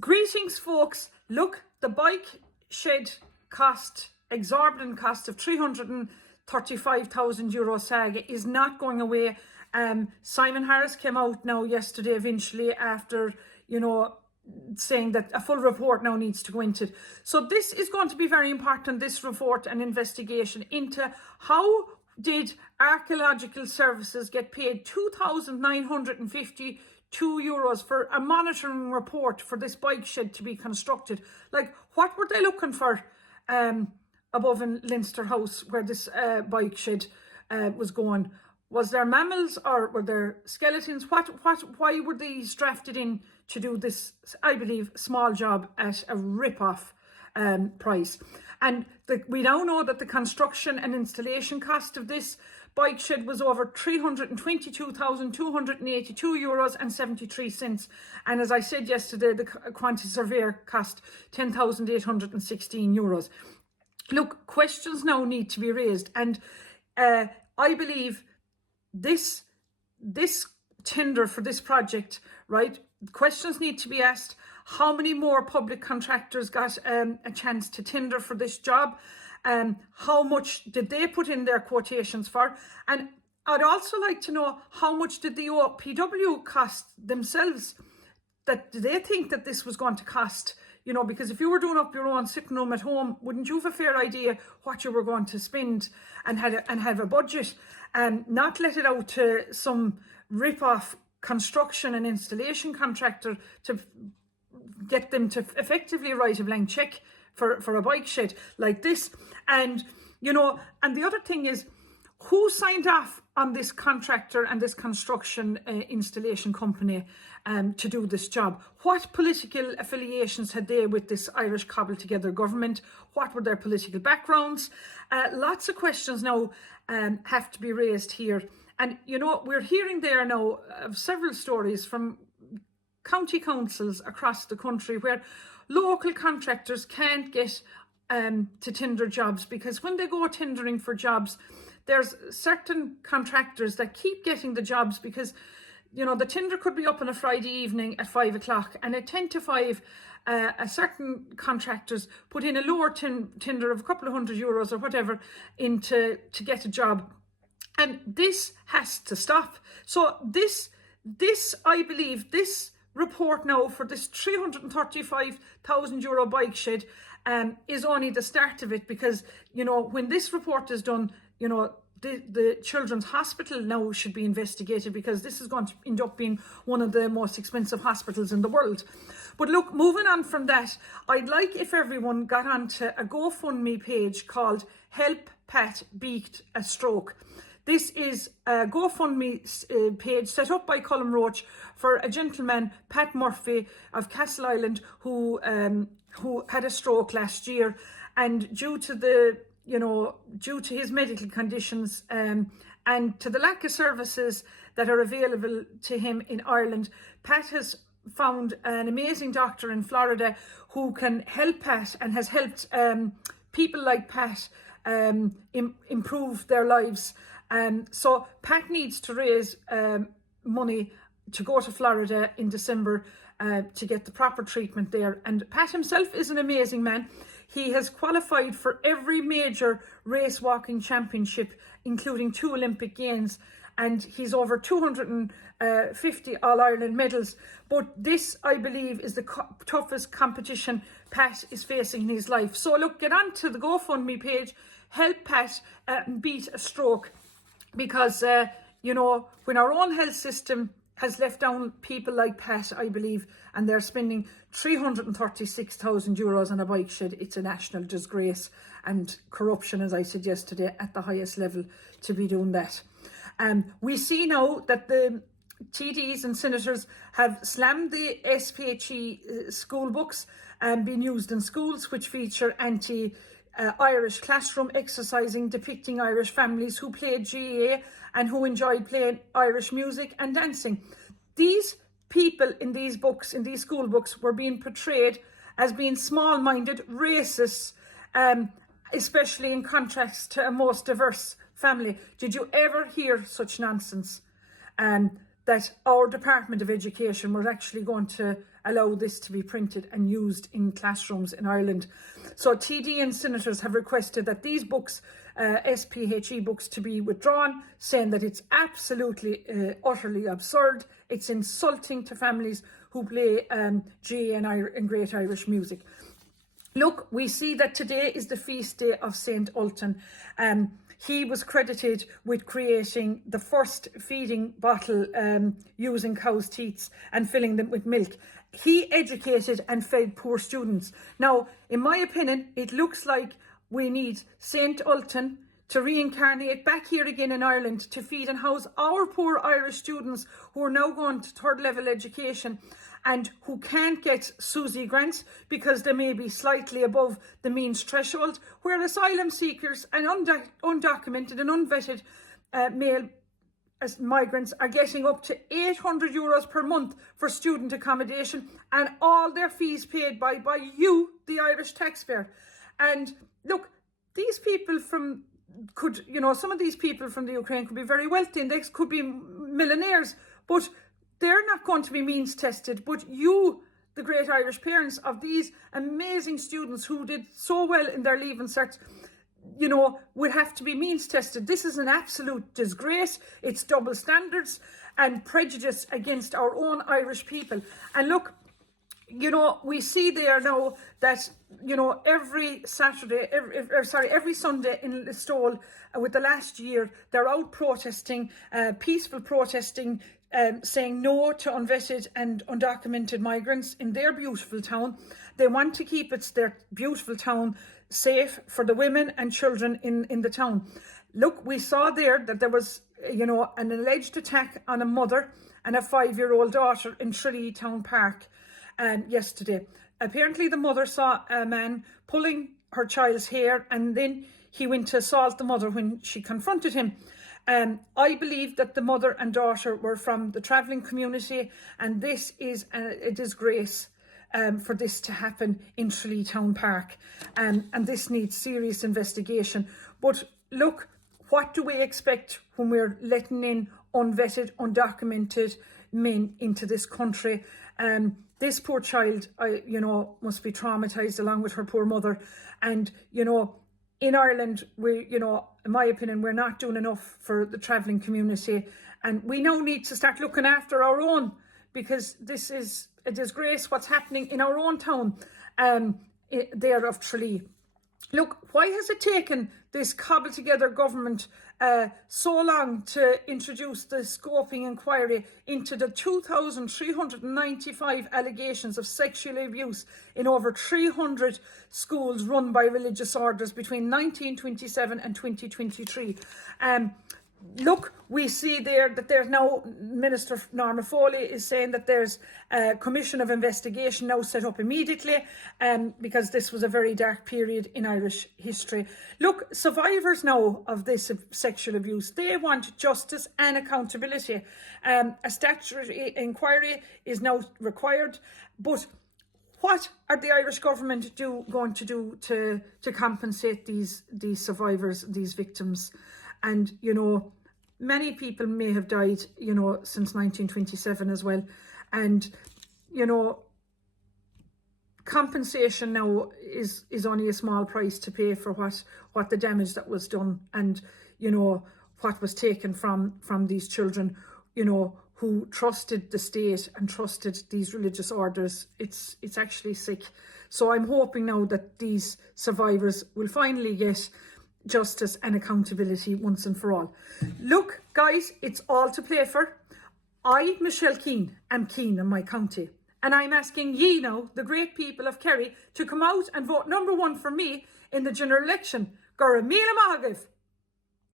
Greetings, folks. Look, the bike shed exorbitant cost of €335,000 saga is not going away. Simon Harris came out now yesterday eventually after, saying that a full report now needs to go into it. So this is going to be very important, this report and investigation into how did Archaeological Services get paid €2,952 for a monitoring report for this bike shed to be constructed. Like, what were they looking for above in Leinster House where this bike shed was going? Was there mammals or were there skeletons? Why were these drafted in to do this, I believe, small job at a rip-off price? And we now know that the construction and installation cost of this bike shed was over €322,282.73. And as I said yesterday, the quantity surveyor cost €10,816. Look, questions now need to be raised. And I believe this tender for this project, right? Questions need to be asked. How many more public contractors got a chance to tender for this job? How much did they put in their quotations for? And I'd also like to know, how much did the OPW cost themselves? That do they think that this was going to cost? Because if you were doing up your own sitting room at home, wouldn't you have a fair idea what you were going to spend and have a budget, and not let it out to some rip-off construction and installation contractor to get them to effectively write a blank check for a bike shed like this? And and the other thing is, who signed off on this contractor and this construction installation company to do this job? What political affiliations had they with this Irish cobbled together government? What were their political backgrounds? Lots of questions now have to be raised here. And we're hearing there now of several stories from county councils across the country where local contractors can't get to tender jobs, because when they go tendering for jobs, there's certain contractors that keep getting the jobs because, the tender could be up on a Friday evening at 5 o'clock, and at 10 to 5, a certain contractors put in a lower tender of a couple of €100 or whatever to get a job. And this has to stop. So this, I believe, this report now for this €335,000 bike shed is only the start of it, because, when this report is done, the Children's Hospital now should be investigated, because this is going to end up being one of the most expensive hospitals in the world. But look, moving on from that, I'd like if everyone got onto a GoFundMe page called Help Pat Beat a Stroke. This is a GoFundMe page set up by Colm Roach for a gentleman, Pat Murphy of Castle Island, who had a stroke last year, and due to his medical conditions and to the lack of services that are available to him in Ireland, Pat has found an amazing doctor in Florida who can help Pat and has helped people like Pat improve their lives. So Pat needs to raise money to go to Florida in December to get the proper treatment there. And Pat himself is an amazing man. He has qualified for every major race walking championship, including 2 Olympic Games, and he's over 250 All-Ireland medals. But this, I believe, is the toughest competition Pat is facing in his life. So look, get on to the GoFundMe page, Help Pat Beat a Stroke, because, when our own health system has left down people like Pat, I believe, and they're spending €336,000 on a bike shed, it's a national disgrace, and corruption, as I said yesterday, at the highest level to be doing that. We see now that the TDs and senators have slammed the SPHE school books being used in schools, which feature Irish classroom exercising depicting Irish families who played GAA and who enjoyed playing Irish music and dancing. These people in these books, in these school books, were being portrayed as being small-minded, racists, especially in contrast to a most diverse family. Did you ever hear such nonsense? That our Department of Education was actually going to allow this to be printed and used in classrooms in Ireland. So TD and senators have requested that these books, SPHE books, to be withdrawn, saying that it's absolutely, utterly absurd. It's insulting to families who play GAA and Great Irish music. Look, we see that today is the feast day of St. Ultan. He was credited with creating the first feeding bottle using cow's teats and filling them with milk. He educated and fed poor students. Now, in my opinion, it looks like we need St. Ultan to reincarnate back here again in Ireland to feed and house our poor Irish students who are now going to third level education and who can't get SUSI grants because they may be slightly above the means threshold, where asylum seekers and undocumented and unvetted male migrants are getting up to €800 per month for student accommodation, and all their fees paid by you, the Irish taxpayer. And look, these people some of these people from the Ukraine could be very wealthy and they could be millionaires, but they're not going to be means tested. But you, the great Irish parents of these amazing students who did so well in their Leaving Cert, would have to be means tested. This is an absolute disgrace. It's double standards and prejudice against our own Irish people. And look, we see there now that, every Sunday in Listowel with the last year, they're out protesting, peaceful protesting, saying no to unvetted and undocumented migrants in their beautiful town. They want to keep their beautiful town safe for the women and children in the town. Look, we saw there that there was, an alleged attack on a mother and a 5-year-old daughter in Tralee Town Park yesterday. Apparently the mother saw a man pulling her child's hair and then he went to assault the mother when she confronted him. I believe that the mother and daughter were from the travelling community, and this is a disgrace for this to happen in Tralee Town Park, and this needs serious investigation. But look, what do we expect when we're letting in unvetted, undocumented men into this country? This poor child, must be traumatised along with her poor mother. And, in Ireland, in my opinion, we're not doing enough for the travelling community. And we now need to start looking after our own, because this is a disgrace what's happening in our own town there of Tralee. Look, why has it taken this cobbled together government so long to introduce the scoping inquiry into the 2,395 allegations of sexual abuse in over 300 schools run by religious orders between 1927 and 2023? Look, we see there that there's now, Minister Norma Foley is saying that there's a commission of investigation now set up immediately because this was a very dark period in Irish history. Look, survivors now of this sexual abuse, they want justice and accountability. A statutory inquiry is now required, but what are the Irish government going to do to compensate these survivors, these victims? And, many people may have died, since 1927 as well. And, compensation now is only a small price to pay for what the damage that was done and, what was taken from these children, who trusted the state and trusted these religious orders. It's actually sick. So I'm hoping now that these survivors will finally get justice and accountability once and for all. Look, guys, it's all to play for. I, Michelle Keane, am keen on my county. And I'm asking ye now, the great people of Kerry, to come out and vote number 1 for me in the general election. Gora Míle Maith Agaibh.